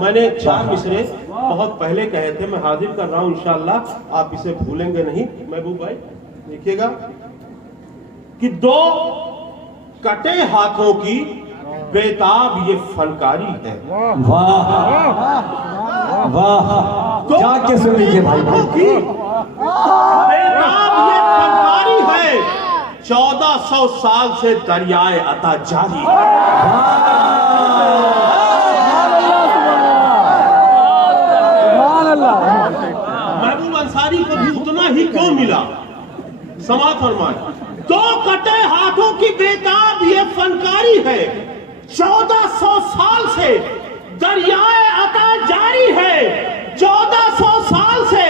मैंने 4 मिसरे बहुत पहले कहे थे, मैं हाजिर कर रहा हूँ इंशाअल्लाह, आप इसे भूलेंगे नहीं। महबूब भाई देखिएगा कि 2 कटे हाथों की बेताब ये फनकारी है। वाह वाह, क्या के सुन लीजिए भाई। बेताब ये फनकारी है, 1400 साल से दरियाए अता जारी है। महबूब अंसारी को भी उतना ही क्यों मिला? समाज फरमाए, 2 कटे हाथों की बेताब ये फनकारी है, 1400 साल से दरियाए अता जारी है। 1400 साल से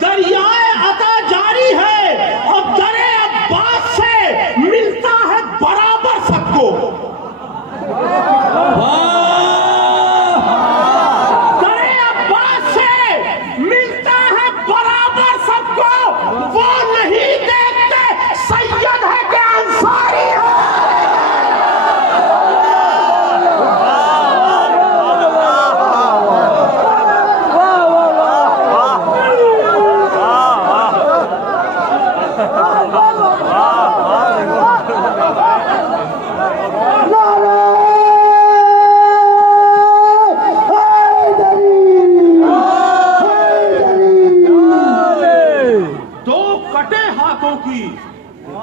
दरियाए अता जारी है और दरे अब्बास से मिलता है बराबर सबको। दरे अब्बास से मिलता है बराबर सबको, वो नहीं देखते सैयद है कि अंसारी है।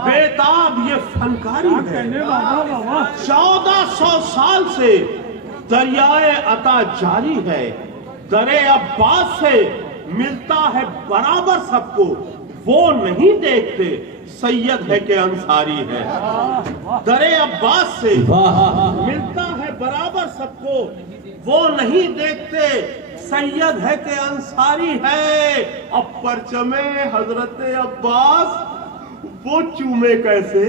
बेताब ये फनकारी है, 1400 साल से दरियाए अता जारी है। दरे अब्बास से मिलता है बराबर सबको, वो नहीं देखते सैयद है कि अंसारी है। दरे अब्बास से मिलता है बराबर सबको, वो नहीं देखते सैयद है कि अंसारी है। अब परचमे हजरत अब्बास वो चूमे कैसे?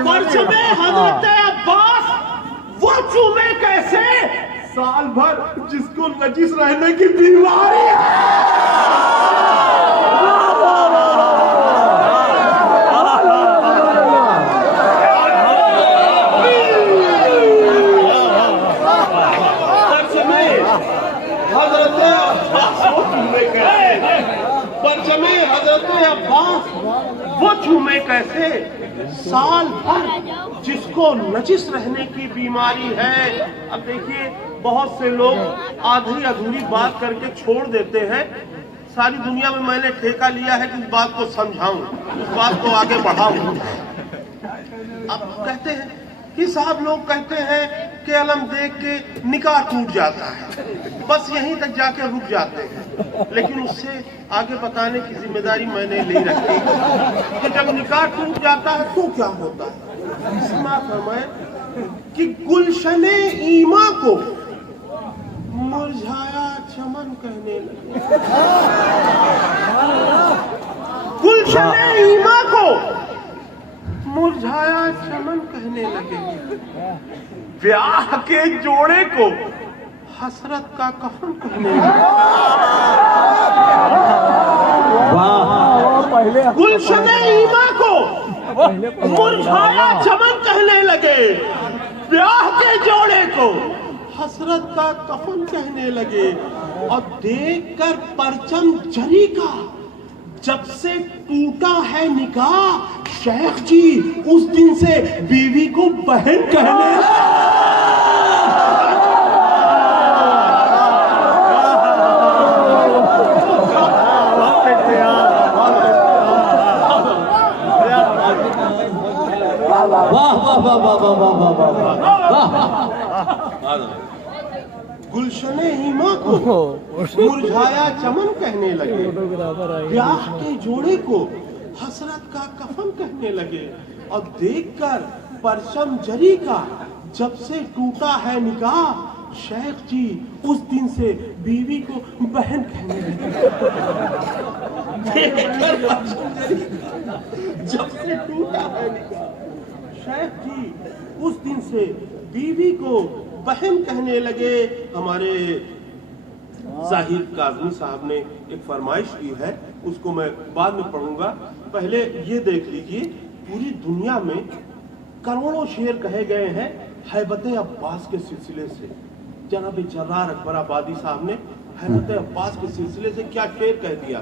परचमे हजरत अब्बास वो चूमे कैसे? साल भर जिसको नजिस रहने की बीमारी है। परचमे हजरत अब्बास वो चूमे कैसे? साल भर जिसको नजिस रहने की बीमारी है। अब देखिए, बहुत से लोग आधी अधूरी बात करके छोड़ देते हैं। सारी दुनिया में मैंने ठेका लिया है कि इस बात को समझाऊं, इस बात को आगे बढ़ाऊं। अब कहते हैं कि साहब, लोग कहते हैं कि अलम देख के निकाह टूट जाता है, बस यहीं तक जाके रुक जाते हैं। लेकिन उससे आगे बताने की जिम्मेदारी मैंने ले रखी कि जब निकाह टूट जाता है तो क्या होता है। इसमें फरमाए कि गुलशने ईमा को मुरझाया चमन कहने लगे। गुलशने ईमा को मुरझाया चमन कहने लगे। ब्याह के जोड़े को हसरत का कफन कहने लगे। गुलशने ईमा को मुरझाया चमन कहने लगे। ब्याह के जोड़े को हसरत का कफन कहने लगे। और देखकर परचम जरी का जब से टूटा है निकाह, शेख जी उस दिन से बीवी को बहन कहने गुलशने ईमा को मुरझाया चमन कहने लगे। ब्याह के जोड़े को हसरत का कफन कहने लगे। और देखकर परचम जरी का जब से टूटा है निकाह, शेख जी उस दिन से बीवी को बहन कहने लगे। देखकर परचम जरी जब से टूटा है निकाह, शेख जी उस दिन से बीवी को बहन कहने लगे। हमारे जाहिद काज़मी साहब ने एक फरमाइश की है, उसको मैं बाद में पढ़ूंगा। पहले ये देख लीजिए, पूरी दुनिया में करोड़ों शेर कहे गए हैं, हैबत अब्बास के सिलसिले से जनाब जर्रार अकबर आबादी साहब ने हैबत अब्बास के सिलसिले से क्या शेर कह दिया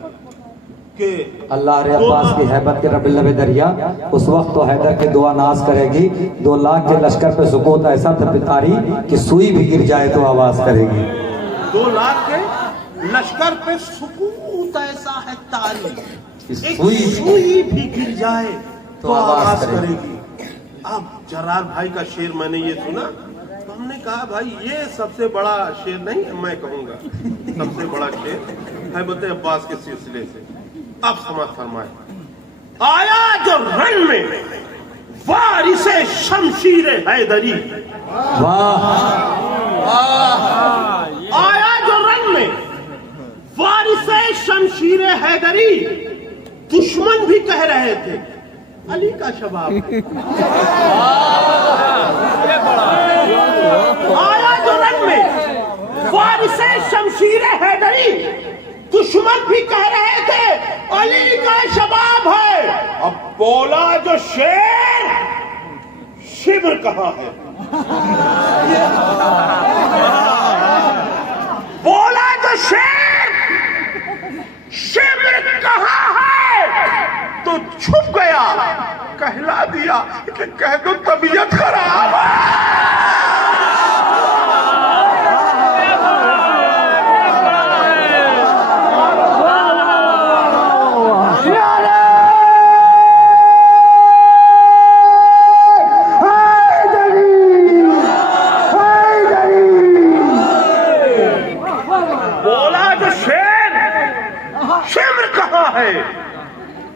कि अल्लाह रे अब्बास की हैबत के रबिल लबे दरिया, उस वक्त तो हैदर की दुआ नाज करेगी, 2 लाख के लश्कर पे सुकूत ऐसा पितारी कि सुई भी गिर जाए तो आवाज करेगी। 2 लाख के लश्कर पे सुकूत ऐसा है तारी, एक सुई भी गिर जाए तो आवाज करेगी। अब जर्रार भाई का शेर मैंने ये सुना तो हमने कहा भाई ये सबसे बड़ा शेर नहीं है, मैं कहूंगा सबसे बड़ा शेर हैबत अब्बास के सिलसिले से। अब समझ फरमाए, आया जो रन में वारिसे शमशीर हैदरी, वाह आया जो रन में वारिसे शमशीर हैदरी, दुश्मन भी कह रहे थे अली का शबाब। आया जो रन में वारिसे शमशीर हैदरी, दुश्मन भी कह रहे थे अली का शबाब है। अब बोला जो शेर, शिब्र कहाँ है? बोला जो शेर, शिब्र कहाँ है? तो छुप गया, कहला दिया कि कह दो तबीयत खराब है।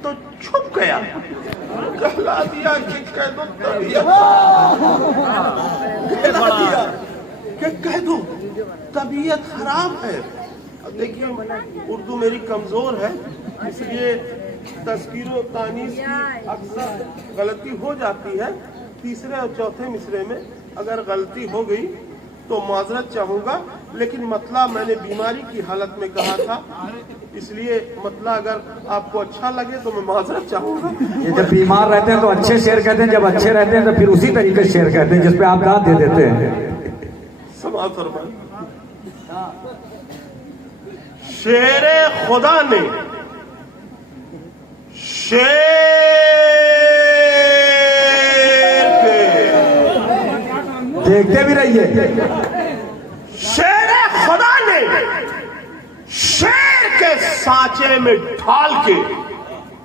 तो छुप गया, कहला दिया कि कह दो तबीयत, कहला दिया कि कह दो तबीयत खराब है। अब देखिए उर्दू मेरी कमजोर है, इसलिए तस्कीरो तानीस की अक्सर गलती हो जाती है। तीसरे और चौथे मिसरे में अगर गलती हो गई तो माजरत चाहूंगा, लेकिन मतला मैंने बीमारी की हालत में कहा था, इसलिए मतला अगर आपको अच्छा लगे तो मैं माजरत चाहूंगा। ये जब बीमार रहते हैं तो अच्छे शेर कहते हैं, जब अच्छे रहते हैं तो फिर उसी तरीके से शेर कहते हैं जिसपे आप दाद दे देते हैं। समाज फरमाए, शेरे खुदा ने देखते भी रहिए, शेरे खुदा ने शेर के सांचे में ढाल के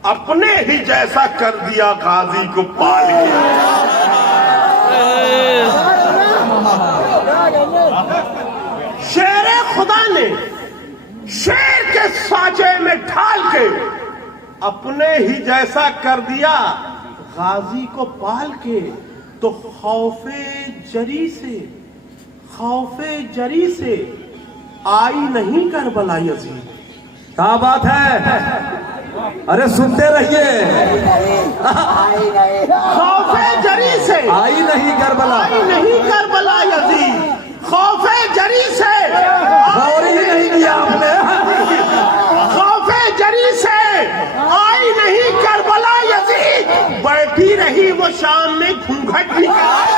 अपने ही जैसा कर दिया गाजी को पाल के। शेरे खुदा ने शेर के सांचे में ढाल के अपने ही जैसा कर दिया गाजी को पाल के। तो खौफे जरी से आई नहीं करबला यजीद। क्या बात है, अरे सुनते रहिए। खौफे जरी से आई नहीं करबला, आई नहीं करबला यजीद। खौफे जरी से गौर ही नहीं किया आपने। खौफे जरी से आई नहीं करबला यजीद। बैठी रही वो शाम में घूंघट निकाल।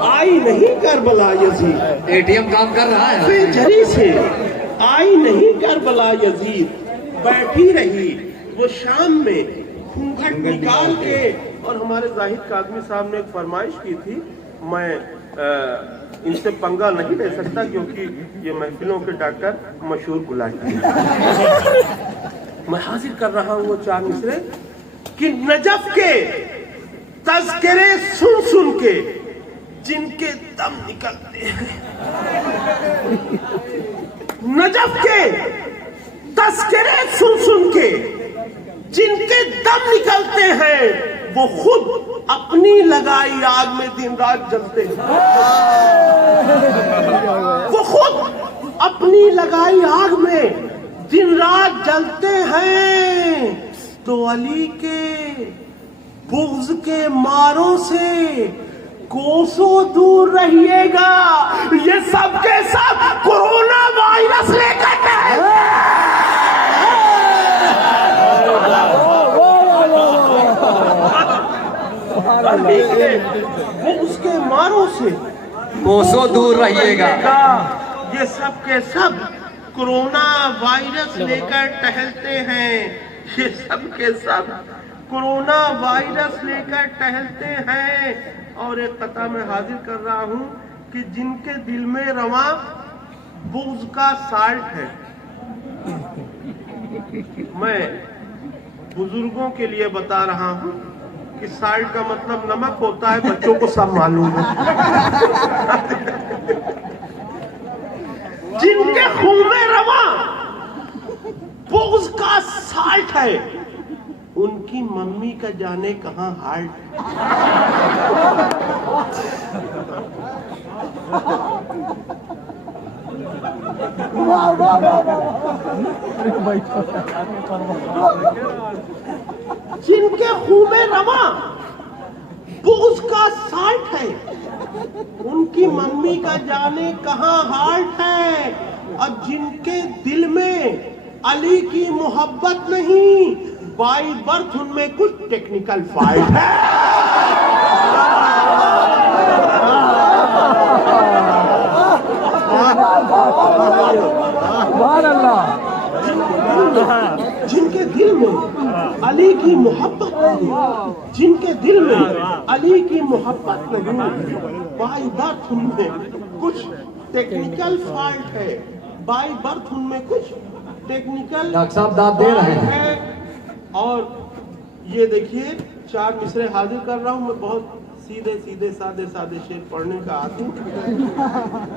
आई नहीं करबला यजीद। एटीएम काम कर रहा है। जरी से आई नहीं करबला यजीद। बैठी रही वो शाम में घूंघट निकाल के। और हमारे जाहिद काज़मी साहब ने एक फरमाइश की थी, मैं इनसे पंगा नहीं ले सकता क्योंकि ये महफिलों के डॉक्टर मशहूर गुलाटी हैं। मैं हाजिर कर रहा हूँ वो 4 मिसरे कि नजफ के तज़किरे सुन सुन के जिनके दम निकलते हैं। नजफ के तज़किरे सुन सुन के जिनके दम निकलते हैं, वो खुद अपनी लगाई आग में दिन रात जलते हैं। वो खुद अपनी लगाई आग में दिन रात जलते हैं। तो अली के बुग़्ज़ के मारों से कोसों दूर रहिएगा। ये सब के सब कोरोना वायरस लेकर ठीक है, वो उसके मारों से कोसों दूर रहिएगा। ये सब के सब कोरोना वायरस लेकर टहलते हैं। ये सब के सब कोरोना वायरस लेकर टहलते हैं। और एक कथा में हाजिर कर रहा हूं कि जिनके दिल में रवा वो उसका साल्ट है। मैं बुजुर्गों के लिए बता रहा हूं कि साल्ट का मतलब नमक होता है, बच्चों को सब मालूम है। जिनके खून में रवा वो उसका साल्ट है, उनकी मम्मी का जाने कहां हाल्ट। जिनके खून में रवा वो उसका साल्ट है, उनकी मम्मी का जाने कहां हाल्ट है। और जिनके दिल में अली की मोहब्बत नहीं, बाई बर्थ उनमें कुछ टेक्निकल फॉल्ट है। जिनके दिल में अली की मोहब्बत नहीं, जिनके दिल में अली की मोहब्बत नहीं, बाई बर्थ उनमें कुछ टेक्निकल फॉल्ट है। बाई बर्थ उनमें कुछ टेक्निकल डॉक्टर साहब दांत दे रहे हैं। और ये देखिए 4 मिसरे हाजिर कर रहा हूं। मैं बहुत सीधे सीधे सादे सादे शेर पढ़ने का आदमी हूं।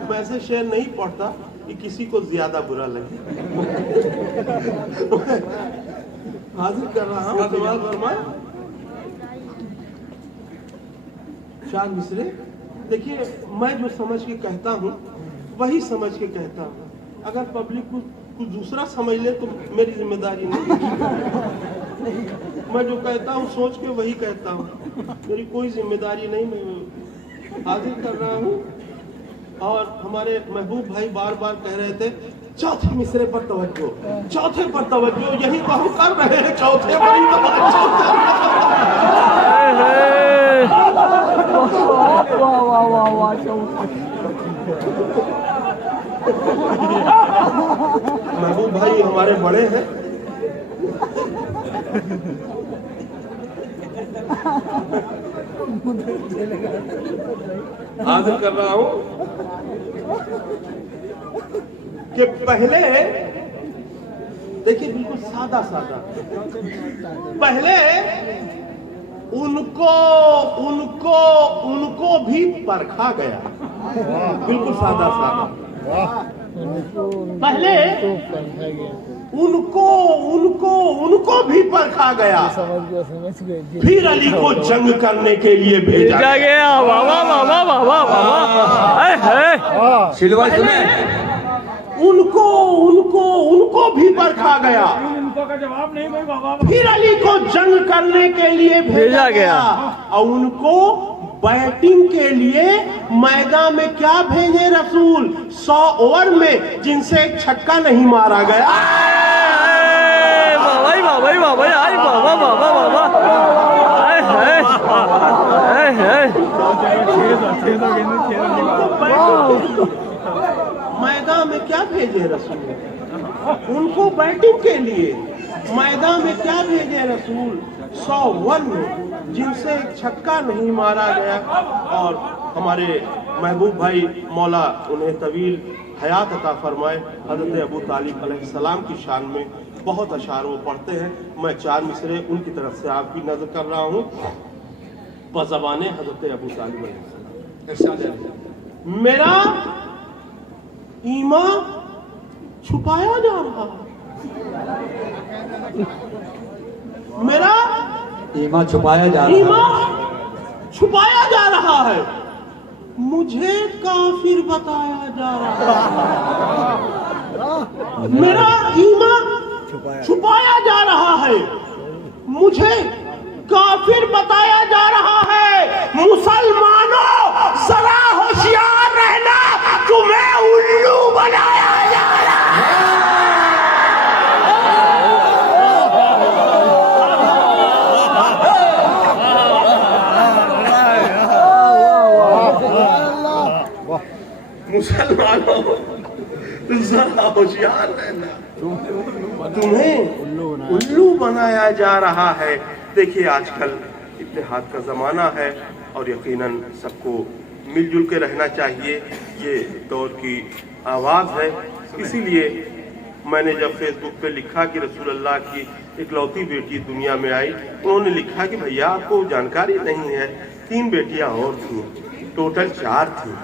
मैं ऐसे शेर नहीं पढ़ता कि किसी को ज्यादा बुरा लगे। हाजिर कर रहा हूं जवाब वर्मा 4 मिसरे। देखिए, मैं जो समझ के कहता हूं वही समझ के कहता हूं। अगर पब्लिक कुछ दूसरा समझ ले तो मेरी जिम्मेदारी नहीं। मैं जो कहता हूँ सोच के वही कहता हूँ, मेरी कोई जिम्मेदारी नहीं। मैं हाजिर कर रहा हूँ। और हमारे महबूब भाई बार बार कह रहे थे चौथे मिसरे पर तवज्जो, चौथे पर तवज्जो। यही तो हम कर रहे हैं, चौथे पर ही तवज्जो। महबूब भाई हमारे बड़े हैं। हाजिर कर रहा हूं कि पहले देखिए बिल्कुल सादा सादा, पहले उनको उनको उनको भी परखा गया। बिल्कुल सादा सादा। पहले उनको उनको उनको भी परखा गया, फिर अली को जंग करने के लिए भेजा गया। उनको उनको उनको भी परखा गया, उनको का जवाब नहीं भाई बाबा। फिर अली को जंग करने के लिए भेजा गया। और उनको बैटिंग के लिए मैदान में क्या भेजे रसूल? 100 ओवर में जिनसे एक छक्का नहीं मारा गया। मैदान में क्या भेजे रसूल? उनको बैटिंग के लिए मैदान में क्या भेजे रसूल? 100 ओवर में जिनसे एक छक्का नहीं मारा गया। और हमारे महबूब भाई मौला उन्हें तवील हयात अता फरमाए। हज़रत अबू तालिब अलैहिस्सलाम की शान में बहुत अशार वो पढ़ते हैं। मैं 4 मिसरे उनकी तरफ से आपकी नजर कर रहा हूँ। बज़बाने हज़रत अबू तालिब अलैहिस्सलाम। मेरा ईमान छुपाया जा रहा है, मेरा ईमान छुपाया जा रहा है, ईमान छुपाया जा रहा है, मुझे काफिर बताया जा रहा है। मेरा ईमान छुपाया जा रहा है, मुझे काफिर बताया जा रहा है। मुसलमानों जरा होशियार रहना, तुम्हें उल्लू बनाया जा रहा है। होशियार रहना। तुम्हें उल्लू बनाया जा रहा है। देखिए आजकल इत्तेहाद का जमाना है और यकीनन सबको मिलजुल के रहना चाहिए, ये दौर की आवाज़ है। इसीलिए मैंने जब फेसबुक पे लिखा कि रसूलुल्लाह की इकलौती बेटी दुनिया में आई, उन्होंने लिखा कि भैया आपको जानकारी नहीं है, 3 बेटियां और थीं, टोटल 4 थीं।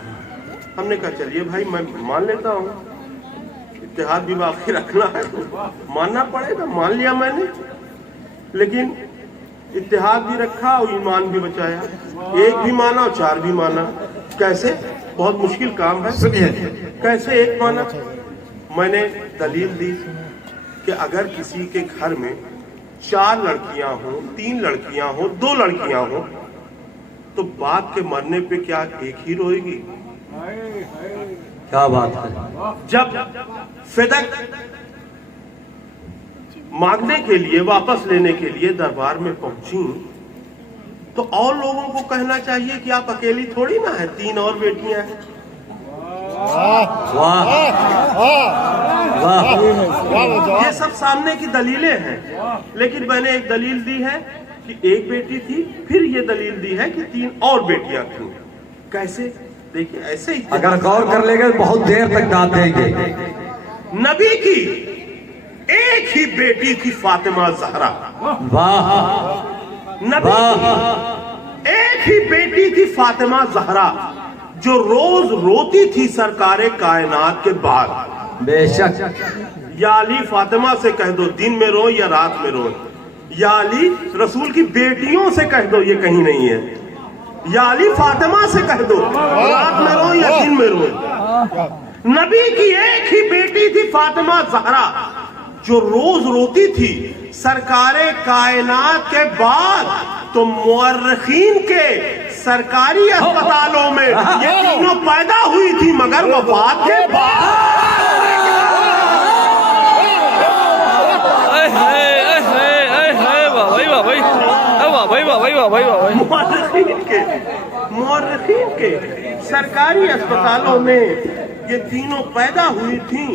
हमने कहा चलिए भाई मैं मान लेता हूँ, इत्तेहाद भी बाकी रखना है तो मानना पड़ेगा। मान लिया मैंने, लेकिन इत्तेहाद भी रखा और ईमान भी बचाया। एक भी माना और 4 भी माना। कैसे? बहुत मुश्किल काम है। कैसे एक माना? मैंने दलील दी कि अगर किसी के घर में 4 लड़कियां हों, 3 लड़कियां हों, 2 लड़कियां हों, तो बाप के मरने पे क्या एक ही रोएगी? क्या बात है। जब फिदक मांगने के लिए, वापस लेने के लिए दरबार में पहुंची, तो और लोगों को कहना चाहिए कि आप अकेली थोड़ी ना है, 3 और बेटियां हैं। वाह वाह। ये सब सामने की दलीलें हैं, लेकिन मैंने एक दलील दी है कि एक बेटी थी, फिर ये दलील दी है कि 3 और बेटियां थी। कैसे? देखिए ऐसे ही अगर गौर कर लेंगे बहुत देर तक दाद देंगे। नबी की एक ही बेटी थी फातिमा ज़हरा। वाह नबी की एक ही बेटी थी फातिमा ज़हरा, जो रोज रोती थी सरकारे कायनात के बाद। बेशक। या अली फातिमा से कह दो दिन में रो या रात में रो, या अली रसूल की बेटियों से कह दो ये कहीं नहीं है, या अली फातिमा से कह दो रात में रो या दिन में रो। नबी की एक ही बेटी थी फातिमा ज़हरा, जो रोज रोती थी सरकारे कायनात के बाद। तो मुअर्रिखीन के सरकारी अस्पतालों में ये तीनों पैदा हुई थी, मगर वफात के बाद। मुअर्रिखीन के सरकारी अस्पतालों में ये तीनों पैदा हुई थी,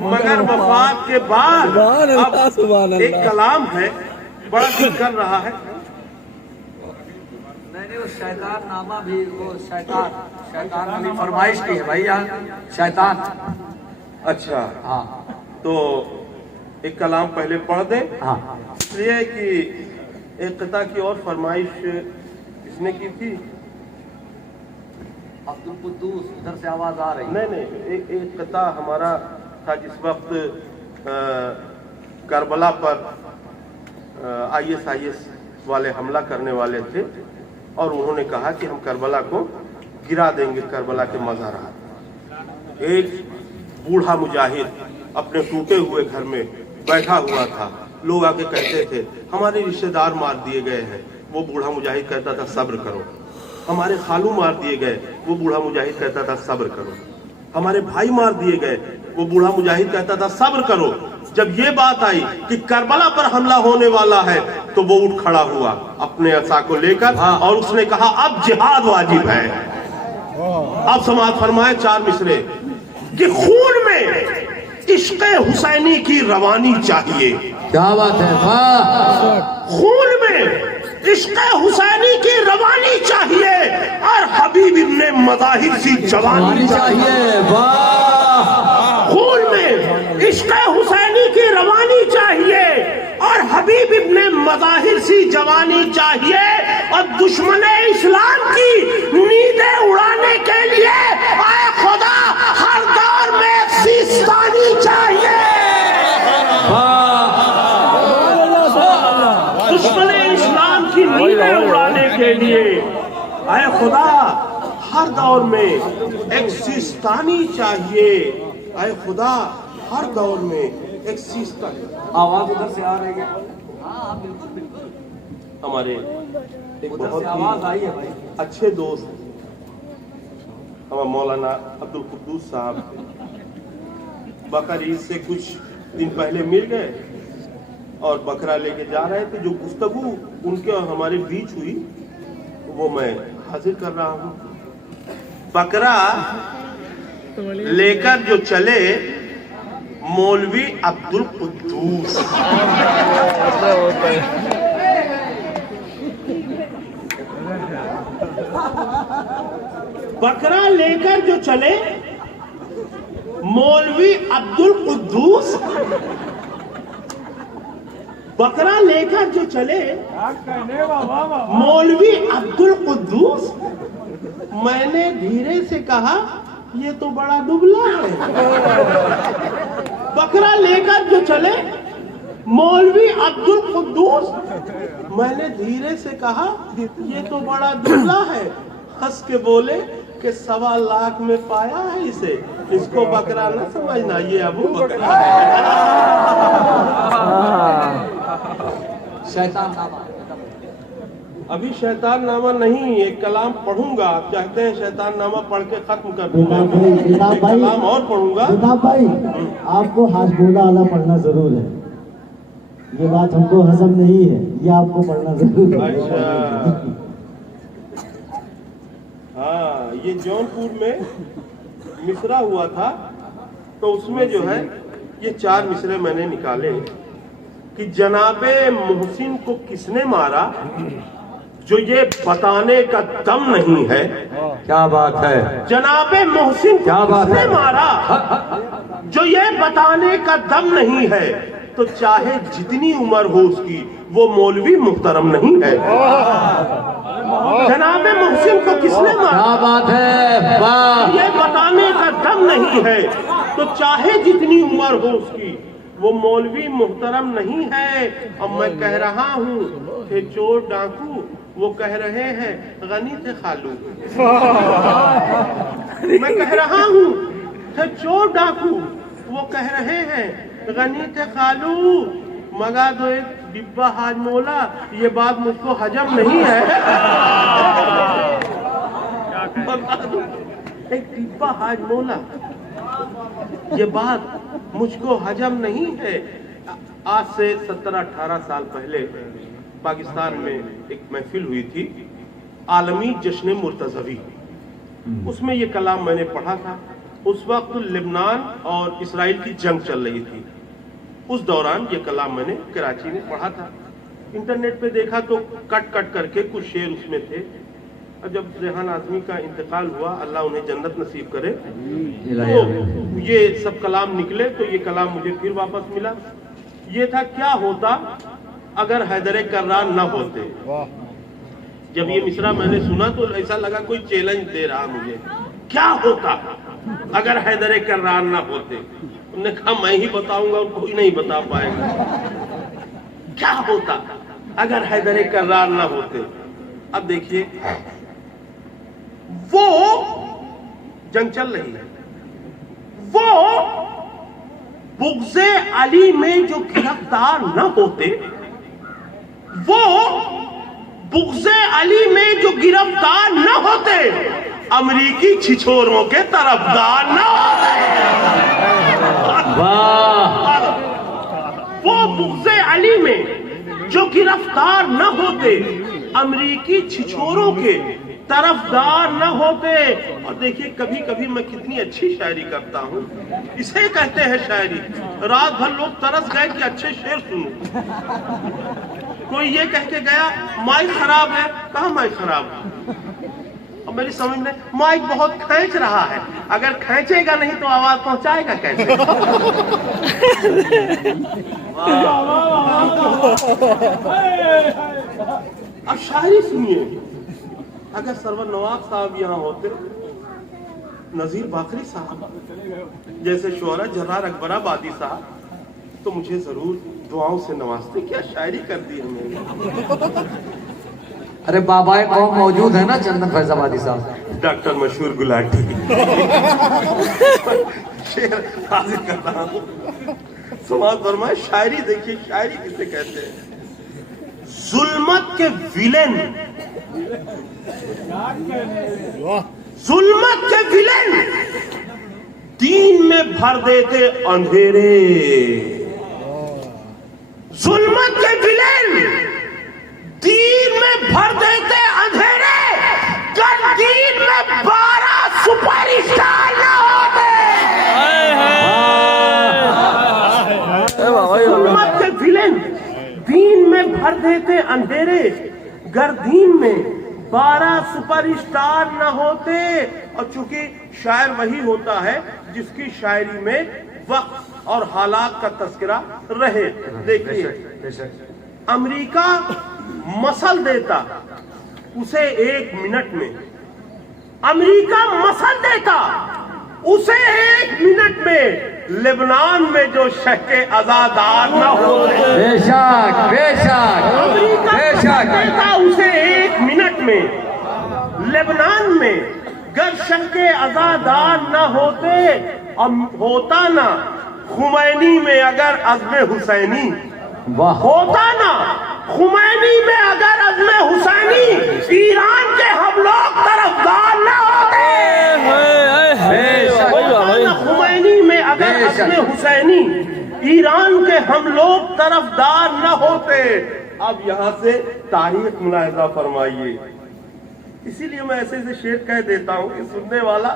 मगर वफात के बाद। अब एक कलाम है बड़ा दिल कर रहा है। मैंने वो शैतान नामा भी, वो शैतान वाली फरमाइश की है भैया, शैतान। अच्छा हाँ तो एक कलाम पहले पढ़ दें, हाँ। इसलिए कि एक कता की और फरमाइश इसने की थी। अब्दुल कुद्दूस, इधर से आवाज आ रही। नहीं एक कता हमारा था जिस वक्त करबला पर ISIS वाले हमला करने वाले थे और उन्होंने कहा कि हम करबला को गिरा देंगे, करबला के मज़ारात। एक बूढ़ा मुजाहिद अपने टूटे हुए घर में बैठा हुआ था। लोग आके कहते थे हमारे रिश्तेदार मार दिए गए हैं। वो बूढ़ा मुजाहिद कहता था सब्र करो। हमारे खालू मार दिए गए। वो बूढ़ा मुजाहिद कहता था सब्र करो। हमारे भाई मार दिए गए। वो बूढ़ा मुजाहिद कहता था सब्र करो। जब ये बात आई कि करबला पर हमला होने वाला है, तो वो उठ खड़ा हुआ अपने असा को लेकर और उसने कहा अब जिहाद वाजिब है। अब समाज फरमाए 4 मिसरे कि खून में इश्क़े हुसैनी की रवानी चाहिए। क्या बात है, वाह। खून में इश्क़े हुसैनी की रवानी चाहिए और हबीब इब्ने मज़ाहिर सी जवानी चाहिए। वाह। खून में इश्क़े हुसैनी की रवानी चाहिए और हबीब इब्ने मज़ाहिर सी जवानी चाहिए और दुश्मने इस्लाम की नींदें उड़ाने के लिए आए खुदा हर दौर में एक सिस्तानी चाहिए। दुश्मने इस्लाम की नींदें उड़ाने के लिए आए खुदा हर दौर में एक सिस्तानी चाहिए। आए खुदा हर दौर में एक सिस्तानी। आवाज उधर से आ रही है। हमारे एक बहुत आवाज आई है भाई। अच्छे दोस्त हमारे मौलाना अब्दुल कुद्दूस साहब बकर ईद से कुछ दिन पहले मिल गए और बकरा लेके जा रहे थे। जो गुफ्तगू उनके और हमारे बीच हुई वो मैं हाजिर कर रहा हूँ। बकरा लेकर जो चले मौलवी अब्दुल कुद्दूस। बकरा लेकर जो चले मौलवी अब्दुल कुद्दूस, बकरा लेकर जो चले मौलवी अब्दुल कुद्दूस। मैंने धीरे से कहा ये तो बड़ा दुबला है। बकरा लेकर जो चले मौलवी अब्दुल कुद्दूस। मैंने धीरे से कहा ये तो बड़ा दुबला है। हंस के बोले कि 1.25 लाख में पाया है इसे, इसको बकरा न समझना, ये अबू बकरा है। शैतान नामा। अभी शैतान नामा नहीं, एक कलाम पढ़ूंगा। आप चाहते हैं शैतान नामा पढ़ के खत्म कर दूंगा? कलाम और पढ़ूंगा। भाई आपको हाजमोला वाला पढ़ना जरूर है, ये बात हमको हजम नहीं है, ये आपको पढ़ना जरूर है। अच्छा हाँ, ये जौनपुर में मिसरा हुआ था, तो उसमें जो है ये 4 मिसरे मैंने निकाले कि जनाबे मोहसिन को किसने मारा, जो ये बताने का दम नहीं है। क्या बात है। जनाबे मोहसिन क्या को बात किसने है? मारा, जो ये बताने का दम नहीं है, तो चाहे जितनी उम्र हो उसकी, वो मौलवी मुहतरम नहीं है। जनाबे मोहसिन को किसने मारा, क्या बात है, वाह। ये बताने का दम नहीं है, तो चाहे जितनी उम्र हो उसकी, वो मौलवी मुहतरम नहीं है। और मैं कह रहा हूँ कि चोर डाकू वो कह रहे हैं गनी थे खालू। मैं कह रहा हूँ कि चोर डाकू वो कह रहे हैं गनी थे खालू। मगा दो एक डिब्बा हाजमोला, ये बात मुझको हजम नहीं है। मगा दो एक डिब्बा हाजमोला, ये बात मुझको हजम नहीं है। आज से 17-18 साल पहले पाकिस्तान में एक महफिल हुई थी, आलमी जश्न मुर्तज़वी। उसमें ये कलाम मैंने पढ़ा था। उस वक्त लेबनान और इसराइल की जंग चल रही थी। उस दौरान ये कलाम मैंने कराची में पढ़ा था। इंटरनेट पे देखा तो कट कट करके कुछ शेर उसमें थे। और जब रेहान आज़मी का इंतकाल हुआ, अल्लाह उन्हें जन्नत नसीब करे, तो ये सब कलाम निकले। तो ये कलाम मुझे फिर वापस मिला। ये था, क्या होता अगर हैदर कर्रार न होते। जब ये मिसरा मैंने सुना तो ऐसा लगा कोई चैलेंज दे रहा मुझे। क्या होता अगर हैदर कर्रार न होते? उन्होंने कहा मैं ही बताऊंगा और कोई नहीं बता पाएगा। क्या होता अगर हैदर कर्रार न होते? अब देखिए, वो जंग चल रही है, वो बुग़्ज़े अली में जो गिरफ्तार न होते, वो बुग़्ज़े अली में जो गिरफ्तार न होते, अमरीकी छिछोरों के तरफदार न होते। वाह। वो बुग़्ज़े अली में जो गिरफ्तार न होते, अमरीकी छिछोरों के तरफदार न होते। और देखिए, कभी कभी मैं कितनी अच्छी शायरी करता हूँ। इसे कहते हैं शायरी। रात भर लोग तरस गए कि अच्छे शेर सुनूं। कोई ये कह के गया माइक खराब है। कहा माइक खराब है? और मेरी समझ में, माइक बहुत खींच रहा है। अगर खींचेगा नहीं तो आवाज पहुंचाएगा कैसे? अब शायरी सुनिए। अगर सरवर नवाब साहब यहाँ होते, नजीर बाकरी साहब जैसे शोहरा जर्रार अकबराबादी साहब, तो मुझे जरूर दुआओं से नवाजते। क्या शायरी कर दी हमें। अरे बाबाए कौम मौजूद है ना, चंदन फैजाबादी साहब। डॉक्टर मशहूर गुलाटी शेर हाजिर कर रहा हूँ। समाज फरमाए, शायरी देखिए, शायरी किसे कहते हैं। जुल्मत के विलेन, जुल्मत के विलेन दीन में भर देते अंधेरे। जुल्मत के विलेन दीन में भर देते अंधेरे। कल दीन में 12 सुपरस्टार न होते। हसनैन दीन में भर देते अंधेरे, गर्दीन में 12 सुपरस्टार न होते। और चूंकि शायर वही होता है जिसकी शायरी में वक्त और हालात का तस्करा रहे। देखिए, अमेरिका मसल देता उसे 1 मिनट में, अमेरिका मसल देता उसे 1 मिनट में, लेबनान में जो शहके आजादार न होते। बेशक बेशक अमेरिका मसल देता उसे 1 मिनट में, लेबनान में गर शहके आजादार न होते। अब होता ना खुमैनी में अगर अज़्म हुसैनी, वाह होता ना खुमैनी में अगर अज़्म हुसैनी, ईरान के हम लोग तरफदार न होते। खुमैनी में अगर अज़्म हुसैनी, ईरान के हम लोग तरफदार न होते। अब यहाँ से तारीख मुलाहिजा फरमाइए। इसीलिए मैं ऐसे ऐसे शेर कह देता हूँ कि सुनने वाला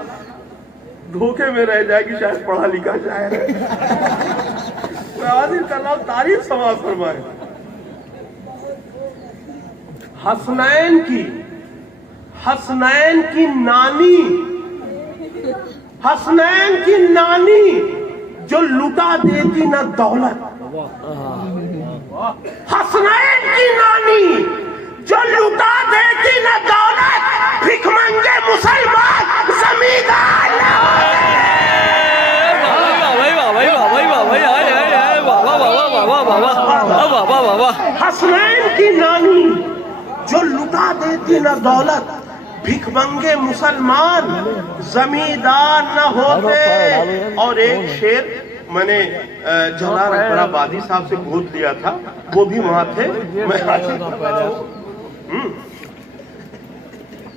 धोखे में रह जाए कि शायद पढ़ा लिखा शायर है। मैं हाजिर कर रहा हूं, तारीफ समाज फरमाए। हसनैन की नानी, हसनैन की नानी जो लुटा देती न दौलत, हसनैन की नानी जो लुटा देती न दौलत, भिखमंगे मुसलमान जमींदार न हसनैन की नानी जो लुटा देती न दौलत, भिखमंगे मुसलमान जमींदार न होते। और एक शेर मैंने जलाल अकबराबादी साहब से गोद लिया था, वो भी वहां थे, मैं हाजिर कर रहा हूं।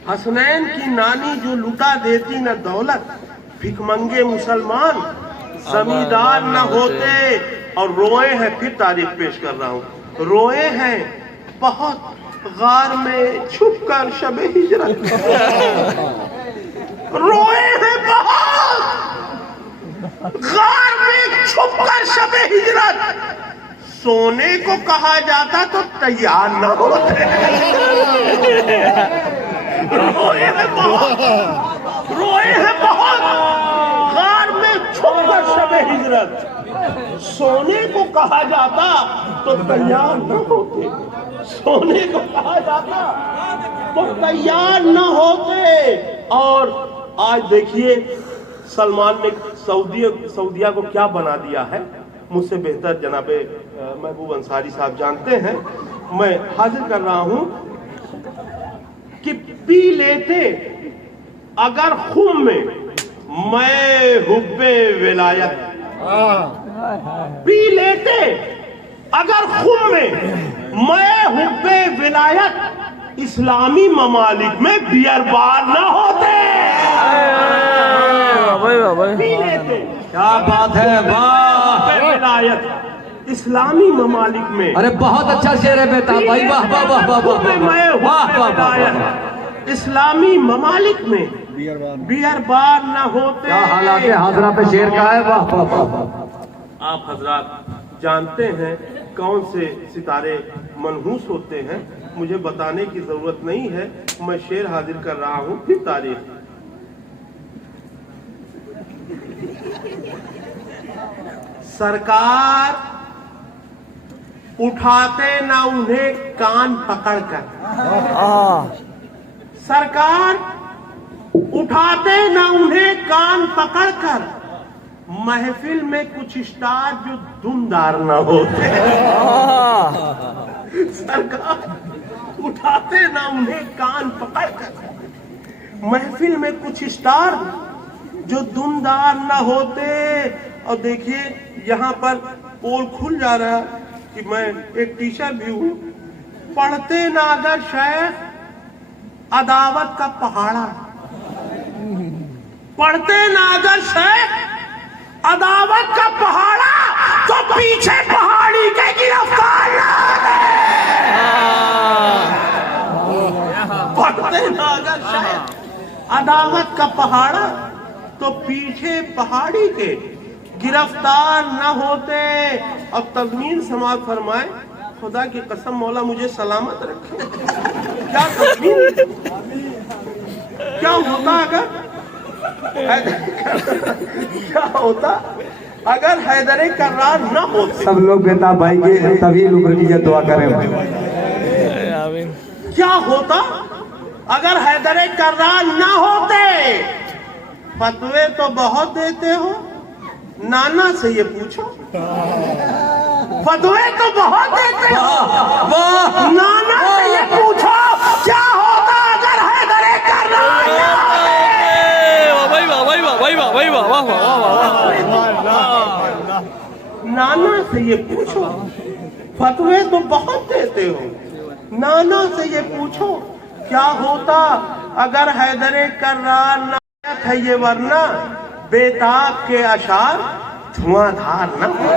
हसनैन की नानी जो लुटा देती न दौलत, भिखमंगे मुसलमान जमींदार न होते। और रोए हैं, फिर तारीफ पेश कर रहा हूं, रोए हैं बहुत गार में छुपकर शबे हिजरत, रोए हैं बहुत गार में छुपकर शबे हिजरत। सोने को कहा जाता तो तैयार न होते। रोए हैं बहुत गार में छुपकर शबे हिजरत। सोने को कहा जाता तो तैयार न होते, सोने को कहा जाता तो तैयार न होते। और आज देखिए सलमान ने सऊदिया को क्या बना दिया है, मुझसे बेहतर जनाबे महबूब अंसारी साहब जानते हैं। मैं हाजिर कर रहा हूं कि पी लेते अगर खुम में मैं हुब्बे विलायत, पी लेते अगर खुम में मैं हुब्बे विलायत, इस्लामी ममालिक में बियर बार न होते। पी लेते, क्या बात है, वाह विलायत इस्लामी ममालिक में। अरे बहुत अच्छा शेर है बेटा भाई, वाह वाह वाह वाह वाह वाह वाह। इस्लामी ममालिक में बियर बार न होते। क्या हालात है हाजरा पे शेर का है, वाह वाह वाह। आप हजरात जानते हैं कौन से सितारे मनहूस होते हैं, मुझे बताने की जरूरत नहीं है, मैं शेर हाजिर कर रहा हूं, फिर तारीफ। सरकार उठाते ना उन्हें कान पकड़कर, सरकार उठाते ना उन्हें कान पकड़कर, महफिल में कुछ स्टार जो दुमदार ना होते। सरकार उठाते ना उन्हें कान पकड़कर, महफिल में कुछ स्टार जो दुमदार ना होते। और देखिए यहाँ पर पोल खुल जा रहा है कि मैं एक टीचर भी हूं। पढ़ते ना अगर शेख अदावत का पहाड़ा, पढ़ते ना अगर शेख अदावत का पहाड़ा, तो पीछे पहाड़ी के गिरफ्तार ना पढ़ते ना अगर शेख अदावत का पहाड़ा, तो पीछे पहाड़ी के गिरफ्तार न होते। अब तज़मीन समाज फरमाए, खुदा की कसम मौला मुझे सलामत रखे। क्या तज़मीन, क्या होता क्या होता अगर हैदर कर्रार न होते। सब लोग बेताब भाई के तवील उम्र की दुआ करें। क्या होता अगर हैदर कर्रार न होते। फतवे तो बहुत देते हो, नाना से ये पूछो। फतवे तो बहुत देते हो, नाना से ये पूछो क्या होता अगर हैदर कर्रार न होते। नाना से ये पूछो। फतवे तो बहुत देते हो, नाना से ये पूछो क्या होता अगर हैदर कर्रार न है। ये वरना बेताब के अशार धुआंधार न हो।